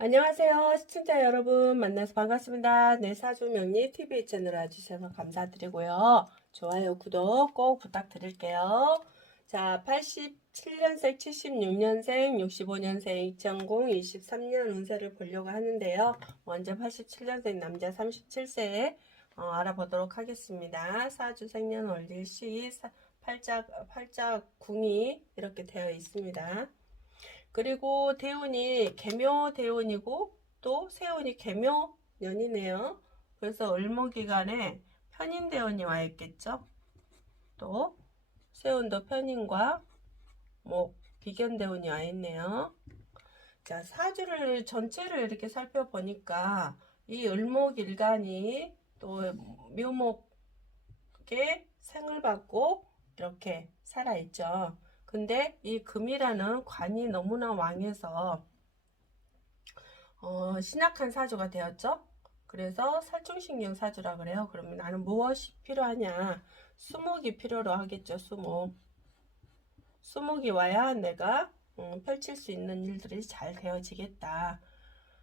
안녕하세요. 시청자 여러분 만나서 반갑습니다. 네, 사주명리 TV 채널 와주셔서 감사드리고요. 좋아요, 구독 꼭 부탁드릴게요. 자, 87년생, 76년생, 65년생, 2000, 23년 운세를 보려고 하는데요. 먼저 87년생 남자 37세 알아보도록 하겠습니다. 사주 생년월일시 팔자궁이 이렇게 되어 있습니다. 그리고 대운이 계묘 대운이고 또 세운이 계묘년이네요. 그래서 을목기간에 편인 대운이 와 있겠죠. 또 세운도 편인과 비견 대운이 와 있네요. 자, 사주를 전체를 이렇게 살펴보니까 이 을목일간이 또 묘목에 생을 받고 이렇게 살아있죠. 근데 이 금이라는 관이 너무나 왕해서 신약한 사주가 되었죠. 그래서 살충신경 사주라 그래요. 그러면 나는 무엇이 필요하냐? 수목이 필요로 하겠죠. 수목이 와야 내가 펼칠 수 있는 일들이 잘 되어지겠다.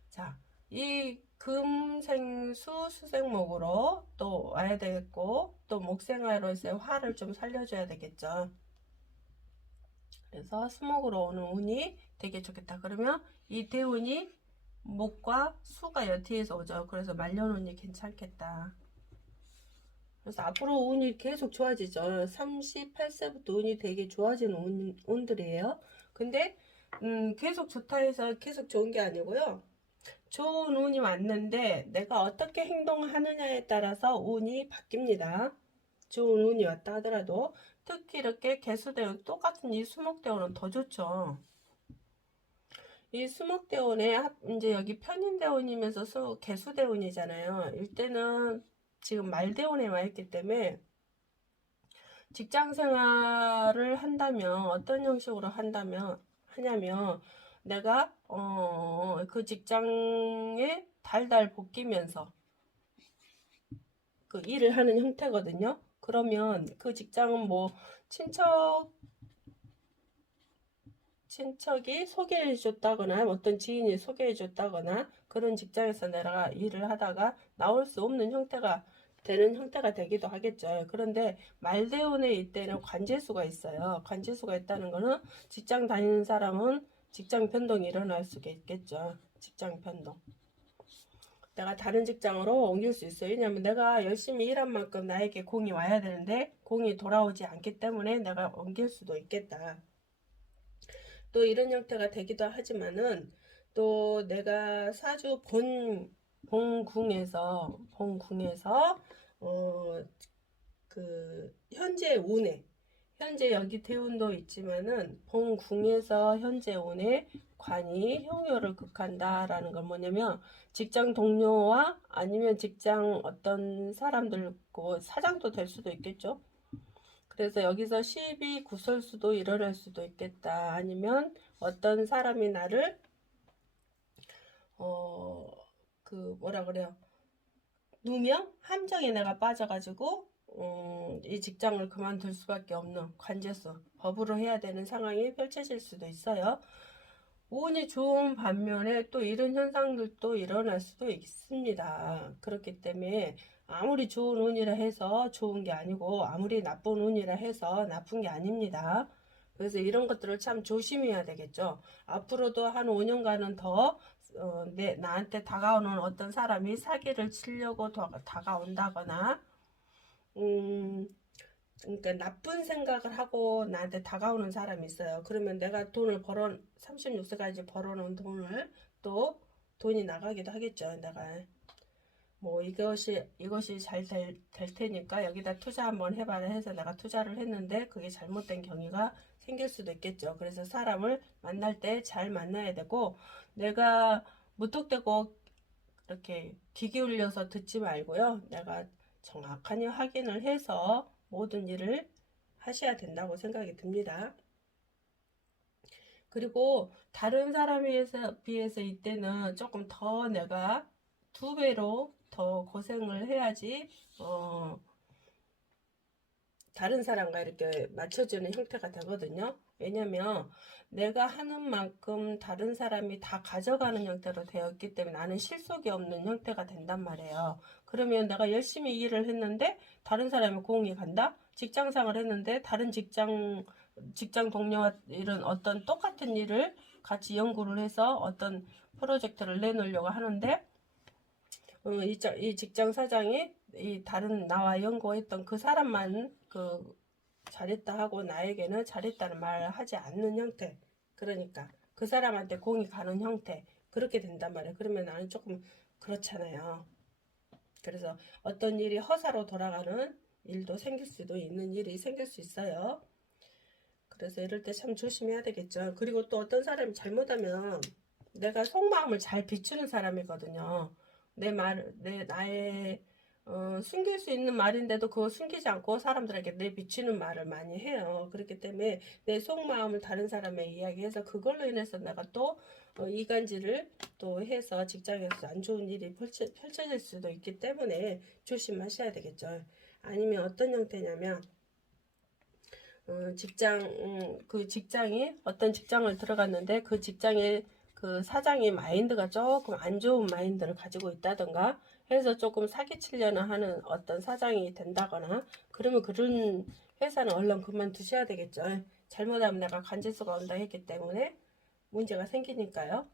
자, 이 금생수 수생목으로 또 와야 되겠고, 또 목생화로서의 화를 좀 살려줘야 되겠죠. 그래서 수목으로 오는 운이 되게 좋겠다. 그러면 이 대운이 목과 수가 여티에서 오죠. 그래서 말년운이 괜찮겠다. 그래서 앞으로 운이 계속 좋아지죠. 38세부터 운이 되게 좋아지는 운들이에요. 근데 계속 좋다 해서 계속 좋은 게 아니고요. 좋은 운이 왔는데 내가 어떻게 행동하느냐에 따라서 운이 바뀝니다. 좋은 운이 왔다 하더라도 특히 이렇게 개수대운 똑같은 이 수목대운은 더 좋죠. 이 수목대운에 이제 여기 편인대운이면서 개수대운이잖아요. 이때는 지금 말대운에 와 있기 때문에 직장 생활을 한다면 어떤 형식으로 하냐면 내가 그 직장에 달달 볶이면서 그 일을 하는 형태거든요. 그러면 그 직장은 친척이 소개해 줬다거나 어떤 지인이 소개해 줬다거나 그런 직장에서 내가 일을 하다가 나올 수 없는 형태가 되는 형태가 되기도 하겠죠. 그런데 말대운의 이때는 관제수가 있어요. 관제수가 있다는 거는 직장 다니는 사람은 직장 변동이 일어날 수가 있겠죠. 직장 변동. 내가 다른 직장으로 옮길 수 있어요. 왜냐면 내가 열심히 일한 만큼 나에게 공이 와야 되는데 공이 돌아오지 않기 때문에 내가 옮길 수도 있겠다. 또 이런 형태가 되기도 하지만은 또 내가 사주 본궁에서 그 현재 여기 대운도 있지만은 본궁에서 현재 운에 관이 형요를 극한다라는 건 뭐냐면 직장 동료와 아니면 직장 어떤 사람들고 사장도 될 수도 있겠죠. 그래서 여기서 시비 구설수도 일어날 수도 있겠다. 아니면 어떤 사람이 나를 뭐라 그래요? 누명? 함정에 내가 빠져가지고 이 직장을 그만둘 수밖에 없는 관제수, 법으로 해야 되는 상황이 펼쳐질 수도 있어요. 운이 좋은 반면에 또 이런 현상들도 일어날 수도 있습니다. 그렇기 때문에 아무리 좋은 운이라 해서 좋은 게 아니고 아무리 나쁜 운이라 해서 나쁜 게 아닙니다. 그래서 이런 것들을 참 조심해야 되겠죠. 앞으로도 한 5년간은 더 나한테 다가오는 어떤 사람이 사기를 치려고 다가온다거나 그러니까 나쁜 생각을 하고 나한테 다가오는 사람이 있어요. 그러면 내가 36세까지 벌어놓은 돈을 또 돈이 나가기도 하겠죠. 내가 이것이 잘 될 테니까 여기다 투자 한번 해봐라 해서 내가 투자를 했는데 그게 잘못된 경위가 생길 수도 있겠죠. 그래서 사람을 만날 때 잘 만나야 되고 내가 무턱대고 이렇게 귀 기울여서 듣지 말고요. 내가 정확하게 확인을 해서 모든 일을 하셔야 된다고 생각이 듭니다. 그리고 다른 사람에 비해서 이때는 조금 더 내가 2배로 더 고생을 해야지 다른 사람과 이렇게 맞춰주는 형태가 되거든요. 왜냐면 내가 하는 만큼 다른 사람이 다 가져가는 형태로 되어 있기 때문에 나는 실속이 없는 형태가 된단 말이에요. 그러면 내가 열심히 일을 했는데 다른 사람이 공이 간다? 직장생활을 했는데 다른 직장 동료와 이런 어떤 똑같은 일을 같이 연구를 해서 어떤 프로젝트를 내놓으려고 하는데 이 직장 사장이 이 다른 나와 연구했던 그 사람만 잘했다 하고 나에게는 잘했다는 말을 하지 않는 형태. 그러니까 그 사람한테 공이 가는 형태. 그렇게 된단 말이에요. 그러면 나는 조금 그렇잖아요. 그래서 어떤 일이 허사로 돌아가는 일도 생길 수도 있는 일이 생길 수 있어요. 그래서 이럴 때 참 조심해야 되겠죠. 그리고 또 어떤 사람이 잘못하면 내가 속마음을 잘 비추는 사람이거든요. 나의 숨길 수 있는 말인데도 그거 숨기지 않고 사람들에게 내비치는 말을 많이 해요. 그렇기 때문에 내 속마음을 다른 사람에 이야기해서 그걸로 인해서 내가 또 이간질을 또 해서 직장에서 안 좋은 일이 펼쳐질 수도 있기 때문에 조심하셔야 되겠죠. 아니면 어떤 형태냐면 그 직장이 어떤 직장을 들어갔는데 그 직장의 그 사장의 마인드가 조금 안 좋은 마인드를 가지고 있다던가 해서 조금 사기치려는 하는 어떤 사장이 된다거나 그러면 그런 회사는 얼른 그만두셔야 되겠죠. 잘못하면 내가 간질수가 온다 했기 때문에 문제가 생기니까요.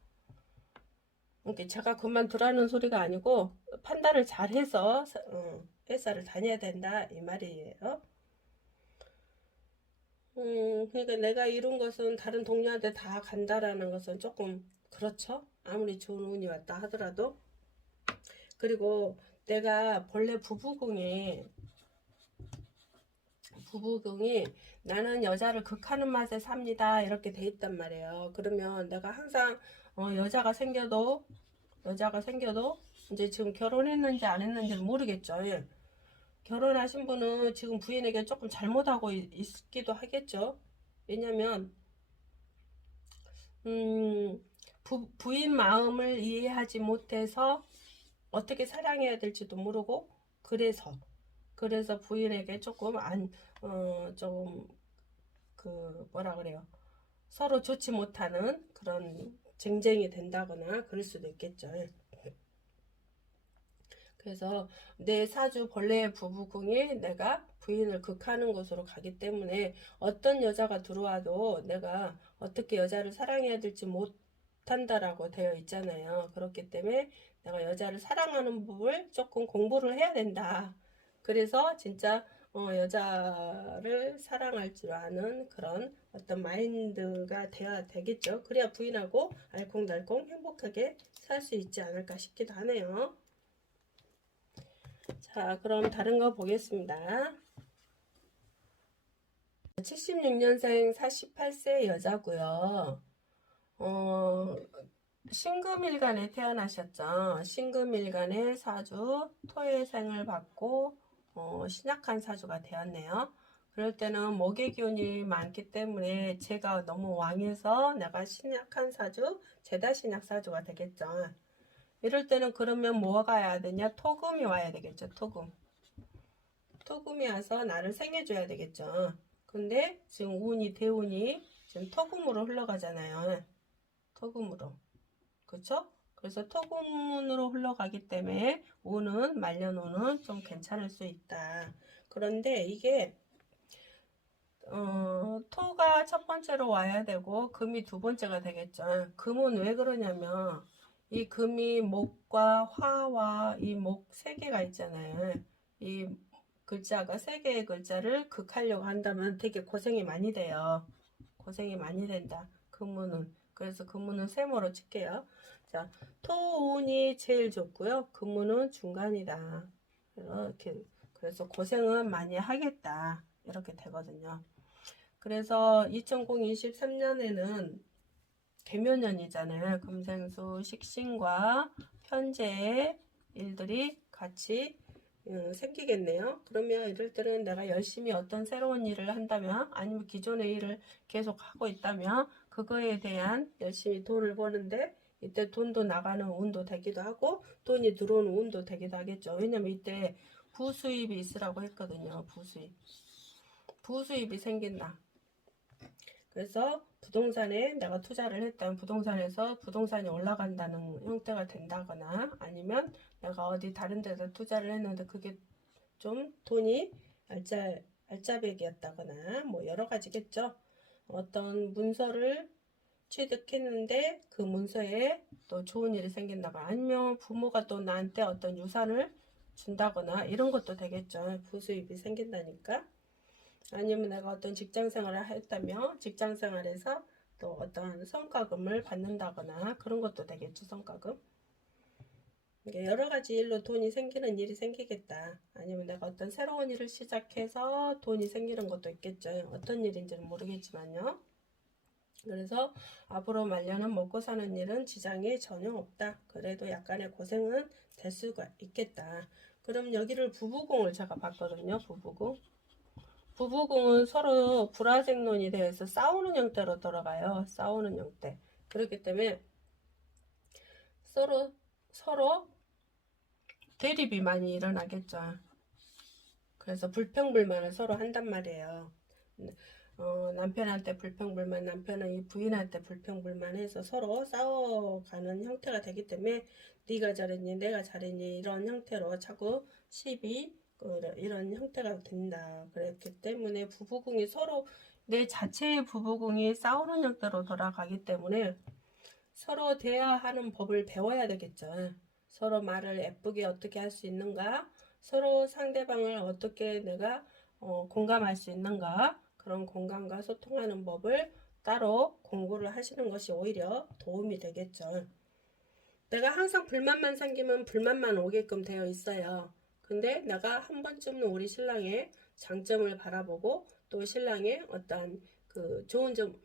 그러니까 제가 그만두라는 소리가 아니고 판단을 잘 해서 회사를 다녀야 된다 이 말이에요. 그러니까 내가 이룬 것은 다른 동료한테 다 간다라는 것은 조금 그렇죠. 아무리 좋은 운이 왔다 하더라도. 그리고 내가 본래 부부궁이 나는 여자를 극하는 맛에 삽니다 이렇게 돼 있단 말이에요. 그러면 내가 항상 여자가 생겨도 이제 지금 결혼했는지 안 했는지는 모르겠죠. 예. 결혼하신 분은 지금 부인에게 조금 잘못하고 있기도 하겠죠. 왜냐면 부인 마음을 이해하지 못해서 어떻게 사랑해야 될지도 모르고 그래서 부인에게 조금 뭐라 그래요, 서로 좋지 못하는 그런 쟁쟁이 된다거나 그럴 수도 있겠죠. 그래서 내 사주 본래의 부부궁이 내가 부인을 극하는 곳으로 가기 때문에 어떤 여자가 들어와도 내가 어떻게 여자를 사랑해야 될지 못한다라고 되어 있잖아요. 그렇기 때문에 내가 여자를 사랑하는 법을 조금 공부를 해야 된다. 그래서 진짜 여자를 사랑할 줄 아는 그런 어떤 마인드가 돼야 되겠죠. 그래야 부인하고 알콩달콩 행복하게 살 수 있지 않을까 싶기도 하네요. 자, 그럼 다른 거 보겠습니다. 76년생 48세 여자고요. 신금일간에 태어나셨죠. 신금일간에 사주 토해생을 받고 신약한 사주가 되었네요. 그럴 때는 목의 기운이 많기 때문에 제가 너무 왕해서 내가 신약한 사주, 제다 신약 사주가 되겠죠. 이럴 때는 그러면 뭐가 와야 되냐? 토금이 와야 되겠죠. 토금이 와서 나를 생겨줘야 되겠죠. 근데 지금 대운이 지금 토금으로 흘러가잖아요. 토금으로. 그쵸? 그래서 토금으로 흘러가기 때문에 말년운은 좀 괜찮을 수 있다. 그런데 이게 토가 첫 번째로 와야 되고 금이 두 번째가 되겠죠. 금은 왜 그러냐면 이 금이 목과 화와 이 목 세 개가 있잖아요. 이 글자가 세 개의 글자를 극하려고 한다면 되게 고생이 많이 돼요. 고생이 많이 된다. 금운은. 그래서 금운은 세모로 칠게요. 자, 토운이 제일 좋고요. 금운은 중간이다. 그래서 고생은 많이 하겠다. 이렇게 되거든요. 그래서 2023년에는 개묘년이잖아요. 금생수 식신과 편재의 일들이 같이 생기겠네요. 그러면 이럴 때는 내가 열심히 어떤 새로운 일을 한다면 아니면 기존의 일을 계속 하고 있다면 그거에 대한 열심히 돈을 버는데 이때 돈도 나가는 운도 되기도 하고 돈이 들어오는 운도 되기도 하겠죠. 왜냐면 이때 부수입이 있으라고 했거든요. 부수입이 생긴다. 그래서 부동산에 내가 투자를 했다면 부동산에서 부동산이 올라간다는 형태가 된다거나 아니면 내가 어디 다른 데서 투자를 했는데 그게 좀 돈이 알짜배기였다거나 뭐 여러 가지겠죠. 어떤 문서를 취득했는데 그 문서에 또 좋은 일이 생긴다거나 아니면 부모가 또 나한테 어떤 유산을 준다거나 이런 것도 되겠죠. 부수입이 생긴다니까. 아니면 내가 어떤 직장 생활을 했다면 직장 생활에서 또 어떤 성과금을 받는다거나 그런 것도 되겠죠. 성과금. 여러 가지 일로 돈이 생기는 일이 생기겠다. 아니면 내가 어떤 새로운 일을 시작해서 돈이 생기는 것도 있겠죠. 어떤 일인지는 모르겠지만요. 그래서 앞으로 말년은 먹고 사는 일은 지장이 전혀 없다. 그래도 약간의 고생은 될 수가 있겠다. 그럼 여기를 부부궁을 제가 봤거든요. 부부궁. 부부궁은 서로 불화생론이 되어서 싸우는 형태로 돌아가요. 싸우는 형태. 그렇기 때문에 서로 대립이 많이 일어나겠죠. 그래서 불평불만을 서로 한단 말이에요. 남편한테 불평불만, 남편은 이 부인한테 불평불만해서 서로 싸워가는 형태가 되기 때문에 네가 잘했니, 내가 잘했니 이런 형태로 자꾸 시비 이런 형태가 된다. 그렇기 때문에 부부궁이 서로 내 자체의 부부궁이 싸우는 형태로 돌아가기 때문에 서로 대화하는 법을 배워야 되겠죠. 서로 말을 예쁘게 어떻게 할 수 있는가, 서로 상대방을 어떻게 내가 공감할 수 있는가, 그런 공감과 소통하는 법을 따로 공부를 하시는 것이 오히려 도움이 되겠죠. 내가 항상 불만만 생기면 불만만 오게끔 되어 있어요. 근데 내가 한 번쯤은 우리 신랑의 장점을 바라보고 또 신랑의 어떤 그 좋은 점,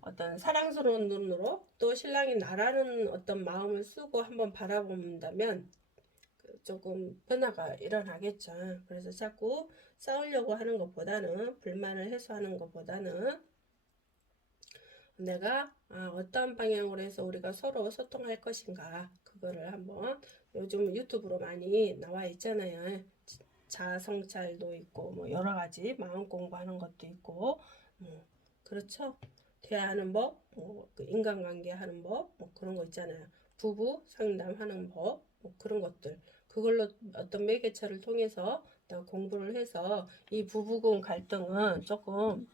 어떤 사랑스러운 눈으로 또 신랑이 나라는 어떤 마음을 쓰고 한번 바라본다면 조금 변화가 일어나겠죠. 그래서 자꾸 싸우려고 하는 것보다는 불만을 해소하는 것보다는 내가 어떤 방향으로 해서 우리가 서로 소통할 것인가 그거를 한번 요즘 유튜브로 많이 나와 있잖아요. 자성찰도 있고 뭐 여러 가지 마음 공부하는 것도 있고 그렇죠. 대화하는 법, 그 인간관계 하는 법, 그런 거 있잖아요. 부부 상담하는 법, 그런 것들. 그걸로 어떤 매개체를 통해서 공부를 해서 이 부부간 갈등은 조금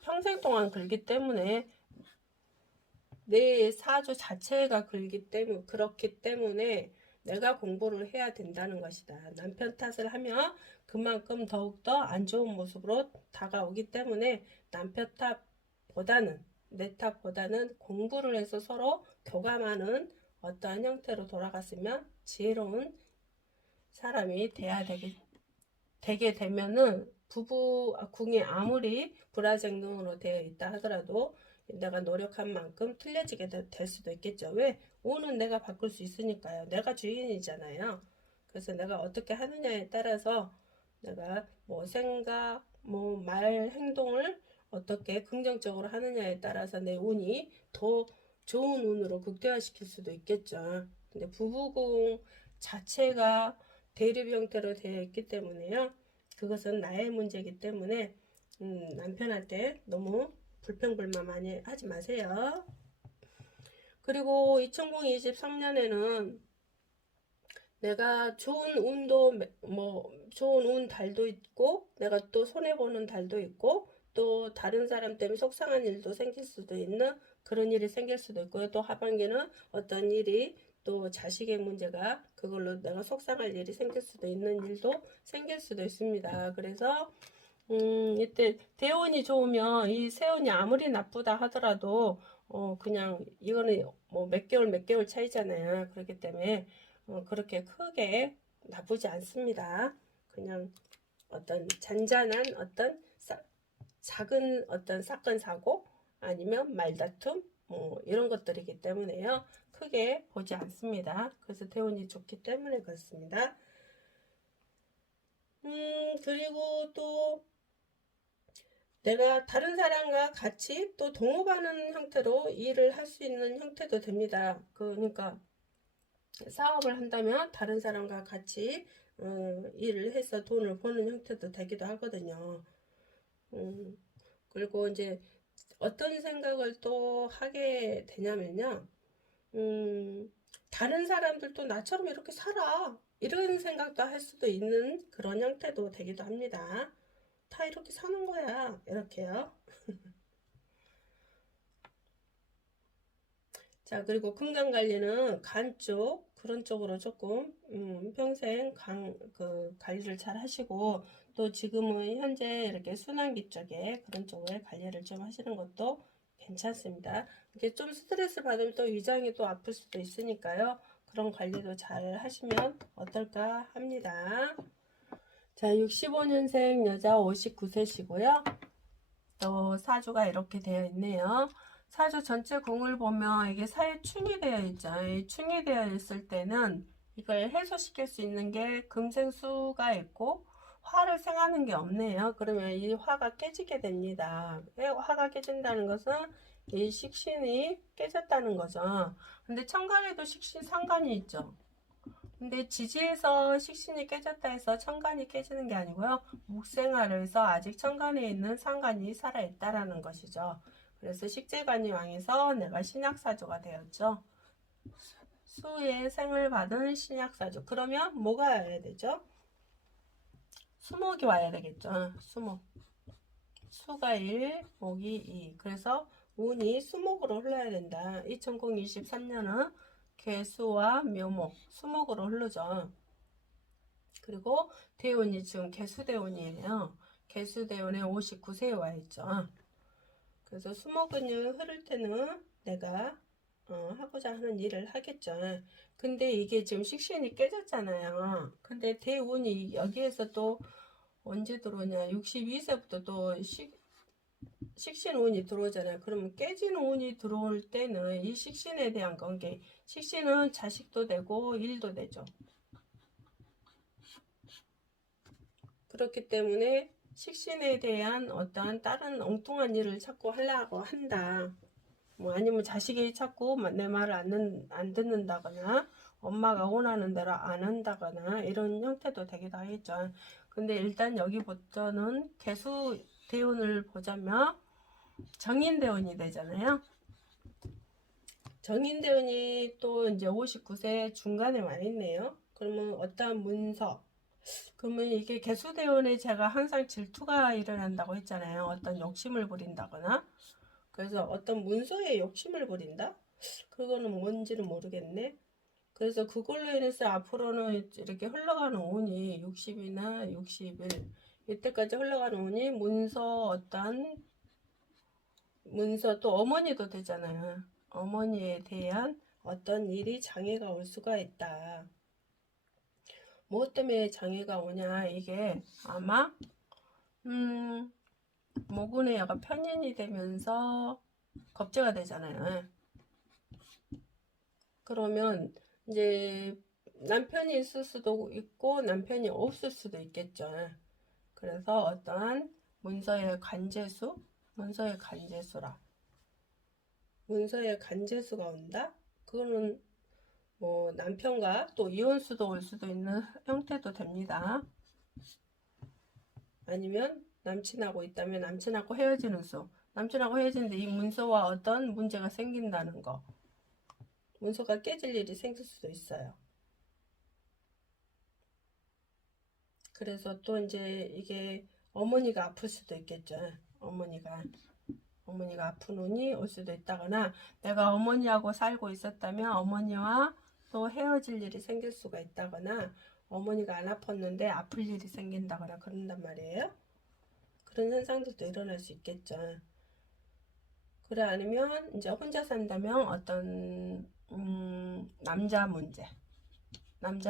평생 동안 걸기 때문에 내 사주 자체가 그렇기 때문에 내가 공부를 해야 된다는 것이다. 남편 탓을 하면 그만큼 더욱더 안 좋은 모습으로 다가오기 때문에 남편 탓보다는 내 탓보다는 공부를 해서 서로 교감하는 어떠한 형태로 돌아갔으면 지혜로운 사람이 되게 되면은 궁이 아무리 불화쟁동으로 되어 있다 하더라도 내가 노력한 만큼 틀려지게 될 수도 있겠죠. 왜? 운은 내가 바꿀 수 있으니까요. 내가 주인이잖아요. 그래서 내가 어떻게 하느냐에 따라서 내가 뭐 생각, 뭐 말, 행동을 어떻게 긍정적으로 하느냐에 따라서 내 운이 더 좋은 운으로 극대화시킬 수도 있겠죠. 근데 부부궁 자체가 대립 형태로 되어 있기 때문에요. 그것은 나의 문제이기 때문에 남편한테 너무 불평불만 많이 하지 마세요. 그리고 2023년에는 내가 좋은 운도 뭐 좋은 운 달도 있고 내가 또 손해보는 달도 있고 또 다른 사람 때문에 속상한 일도 생길 수도 있는 그런 일이 생길 수도 있고요. 또 하반기는 어떤 일이 또 자식의 문제가 그걸로 내가 속상할 일이 생길 수도 있는 일도 생길 수도 있습니다. 그래서 이때 대운이 좋으면 이 세운이 아무리 나쁘다 하더라도 그냥 이거는 뭐 몇 개월 차이잖아요. 그렇기 때문에 그렇게 크게 나쁘지 않습니다. 그냥 어떤 잔잔한 어떤 작은 어떤 사건 사고 아니면 말다툼 뭐 이런 것들이기 때문에요. 크게 보지 않습니다. 그래서 대운이 좋기 때문에 그렇습니다. 그리고 또 내가 다른 사람과 같이 또 동업하는 형태로 일을 할 수 있는 형태도 됩니다. 그러니까 사업을 한다면 다른 사람과 같이 일을 해서 돈을 버는 형태도 되기도 하거든요. 그리고 이제 어떤 생각을 또 하게 되냐면요. 다른 사람들도 나처럼 이렇게 살아. 이런 생각도 할 수도 있는 그런 형태도 되기도 합니다. 다 이렇게 사는 거야. 이렇게요. 자, 그리고 건강관리는 간 쪽, 그런 쪽으로 조금, 평생 관리를 잘 하시고, 또 지금은 현재 이렇게 순환기 쪽에 그런 쪽에 관리를 좀 하시는 것도 괜찮습니다. 이게 좀 스트레스 받으면 또 위장이 또 아플 수도 있으니까요. 그런 관리도 잘 하시면 어떨까 합니다. 자, 65년생 여자 59세시고요. 또 사주가 이렇게 되어 있네요. 사주 전체 공을 보면 이게 사에 충이 되어 있죠. 충이 되어 있을 때는 이걸 해소시킬 수 있는 게 금생수가 있고 화를 생하는 게 없네요. 그러면 이 화가 깨지게 됩니다. 화가 깨진다는 것은 이 식신이 깨졌다는 거죠. 근데 천간에도 식신 상간이 있죠. 근데 지지에서 식신이 깨졌다 해서 천간이 깨지는 게 아니고요. 목생활에서 아직 천간에 있는 상간이 살아있다라는 것이죠. 그래서 식재관이 왕에서 내가 신약사주가 되었죠. 수의 생을 받은 신약사주. 그러면 뭐가 와야 되죠? 수목이 와야 되겠죠. 수목. 수가 1, 목이 2. 그래서 운이 수목으로 흘러야 된다. 2023년은 개수와 묘목, 수목으로 흐르죠. 그리고 대운이 지금 개수대운이에요. 개수대운에 59세에 와 있죠. 그래서 수목은이 흐를 때는 내가 하고자 하는 일을 하겠죠. 근데 이게 지금 식신이 깨졌잖아요. 근데 대운이 여기에서 또 언제 들어오냐? 62세부터 또 식신 운이 들어오잖아요. 그러면 깨진 운이 들어올 때는 이 식신에 대한 관계, 식신은 자식도 되고 일도 되죠. 그렇기 때문에 식신에 대한 어떠한 다른 엉뚱한 일을 자꾸 하려고 한다. 뭐 아니면 자식이 자꾸 내 말을 안 듣는다거나 엄마가 원하는 대로 안 한다거나 이런 형태도 되기도 하겠죠. 근데 일단 여기부터는 개수 대운을 보자면 정인대운이 되잖아요. 정인대운이 또 이제 59세 중간에 와 있네요. 그러면 어떠한 문서, 그러면 이게 개수대원에 제가 항상 질투가 일어난다고 했잖아요. 어떤 욕심을 부린다거나. 그래서 어떤 문서에 욕심을 부린다? 그거는 뭔지는 모르겠네. 그래서 그걸로 인해서 앞으로는 이렇게 흘러가는 운이 60이나 61 이때까지 흘러가는 운이 문서 또 어머니도 되잖아요. 어머니에 대한 어떤 일이 장애가 올 수가 있다. 뭐 때문에 장애가 오냐, 이게 아마 모근의 여가 편인이 되면서 겁재가 되잖아요. 그러면 이제 남편이 있을 수도 있고 남편이 없을 수도 있겠죠. 그래서 어떠한 문서의 간제수가 온다? 그거는 뭐 남편과 또 이혼수도 올 수도 있는 형태도 됩니다. 아니면 남친하고 있다면 남친하고 헤어지는 수. 남친하고 헤어지는데 이 문서와 어떤 문제가 생긴다는 거. 문서가 깨질 일이 생길 수도 있어요. 그래서 또 이제 이게 어머니가 아플 수도 있겠죠. 어머니가 아픈 운이 올 수도 있다거나 내가 어머니하고 살고 있었다면 어머니와 또 헤어질 일이 생길 수가 있다거나 어머니가 안 아팠는데 아플 일이 생긴다거나 그런단 말이에요. 그런 현상들도 일어날 수 있겠죠. 그래 아니면 이제 혼자 산다면 어떤 남자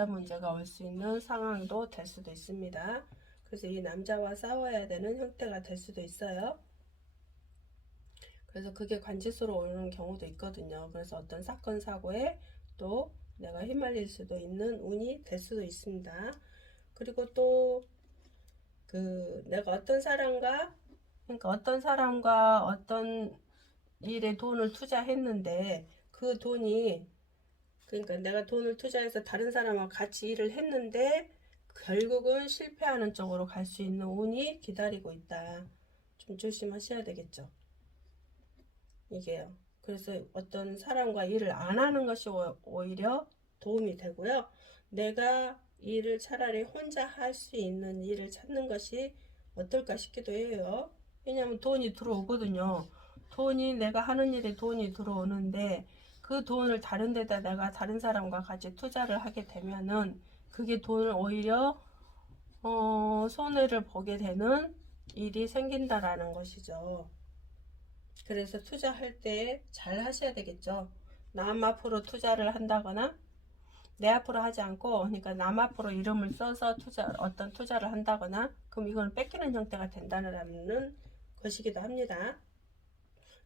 문제가 올 수 있는 상황도 될 수도 있습니다. 그래서 이 남자와 싸워야 되는 형태가 될 수도 있어요. 그래서 그게 관지수로 오는 경우도 있거든요. 그래서 어떤 사건 사고에 또 내가 휘말릴 수도 있는 운이 될 수도 있습니다. 그리고 또 내가 어떤 사람과 어떤 일에 돈을 투자했는데 그 돈이 그러니까 내가 돈을 투자해서 다른 사람하고 같이 일을 했는데 결국은 실패하는 쪽으로 갈 수 있는 운이 기다리고 있다. 좀 조심하셔야 되겠죠. 이게요. 그래서 어떤 사람과 일을 안 하는 것이 오히려 도움이 되고요. 내가 일을 차라리 혼자 할 수 있는 일을 찾는 것이 어떨까 싶기도 해요. 왜냐하면 돈이 들어오거든요. 돈이 내가 하는 일에 돈이 들어오는데 그 돈을 다른 데다 내가 다른 사람과 같이 투자를 하게 되면은 그게 돈을 오히려 손해를 보게 되는 일이 생긴다라는 것이죠. 그래서 투자할 때 잘 하셔야 되겠죠. 남 앞으로 투자를 한다거나 내 앞으로 하지 않고, 그러니까 남 앞으로 이름을 써서 어떤 투자를 한다거나, 그럼 이건 뺏기는 형태가 된다는 것이기도 합니다.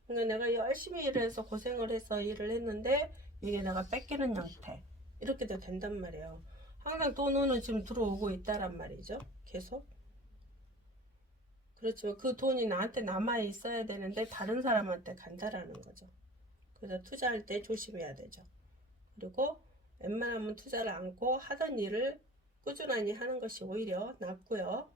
그러니까 내가 열심히 일을 해서 고생을 해서 일을 했는데 이게 내가 뺏기는 형태, 이렇게도 된단 말이에요. 항상 돈은 지금 들어오고 있다란 말이죠. 계속. 그렇지만 그 돈이 나한테 남아 있어야 되는데 다른 사람한테 간다라는 거죠. 그래서 투자할 때 조심해야 되죠. 그리고 웬만하면 투자를 않고 하던 일을 꾸준히 하는 것이 오히려 낫고요.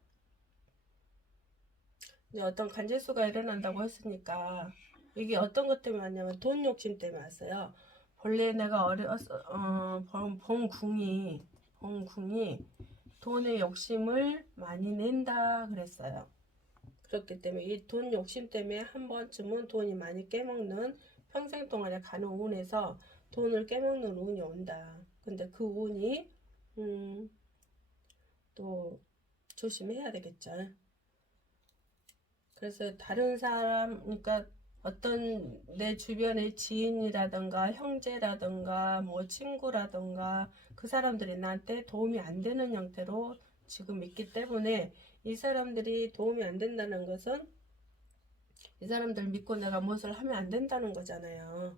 이제 어떤 간질수가 일어난다고 했으니까 이게 어떤 것 때문에 왔냐면 돈 욕심 때문에 왔어요. 본래 내가 봉궁이 돈의 욕심을 많이 낸다 그랬어요. 그렇기 때문에 이 돈 욕심 때문에 한 번쯤은 돈이 많이 깨먹는, 평생 동안에 가는 운에서 돈을 깨먹는 운이 온다. 근데 그 운이 또 조심해야 되겠죠. 그래서 다른 사람, 그러니까 어떤 내 주변의 지인이라든가 형제라든가 뭐 친구라든가 그 사람들이 나한테 도움이 안 되는 형태로 지금 있기 때문에, 이 사람들이 도움이 안 된다는 것은 이 사람들 믿고 내가 무엇을 하면 안 된다는 거잖아요.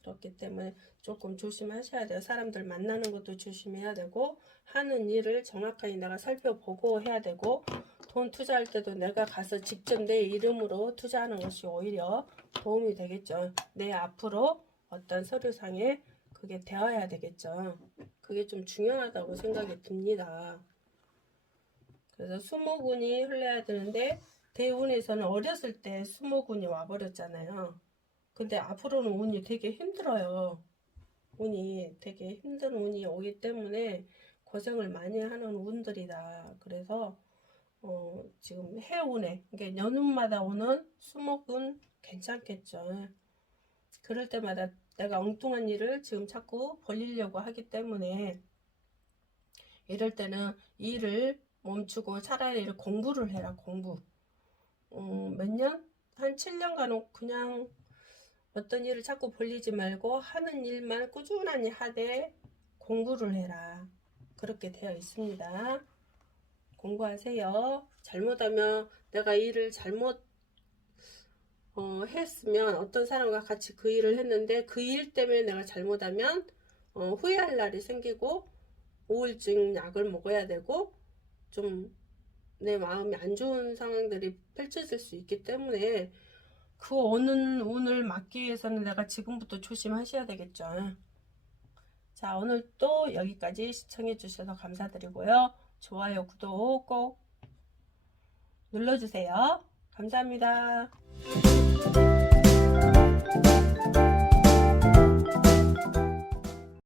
그렇기 때문에 조금 조심하셔야 돼요. 사람들 만나는 것도 조심해야 되고, 하는 일을 정확하게 내가 살펴보고 해야 되고, 돈 투자할 때도 내가 가서 직접 내 이름으로 투자하는 것이 오히려 도움이 되겠죠. 내 앞으로 어떤 서류상에 그게 되어야 되겠죠. 그게 좀 중요하다고 생각이 듭니다. 그래서 수목운이 흘러야 되는데 대운에서는 어렸을 때 수목운이 와버렸잖아요. 근데 앞으로는 운이 되게 힘들어요. 운이 되게 힘든 운이 오기 때문에 고생을 많이 하는 운들이다. 그래서 지금 해운에, 그러니까 연운마다 오는 수목은 괜찮겠죠. 그럴 때마다 내가 엉뚱한 일을 지금 자꾸 벌리려고 하기 때문에, 이럴 때는 일을 멈추고 차라리 공부를 해라. 공부. 몇 년? 한 7년간은 그냥 어떤 일을 자꾸 벌리지 말고 하는 일만 꾸준히 하되 공부를 해라. 그렇게 되어 있습니다. 공부하세요. 잘못하면, 내가 일을 잘못 했으면, 어떤 사람과 같이 그 일을 했는데 그 일 때문에 내가 잘못하면 후회할 날이 생기고 우울증 약을 먹어야 되고 좀 내 마음이 안 좋은 상황들이 펼쳐질 수 있기 때문에, 그 오는 운을 막기 위해서는 내가 지금부터 조심하셔야 되겠죠. 자, 오늘 또 여기까지 시청해 주셔서 감사드리고요. 좋아요, 구독 꼭 눌러주세요. 감사합니다.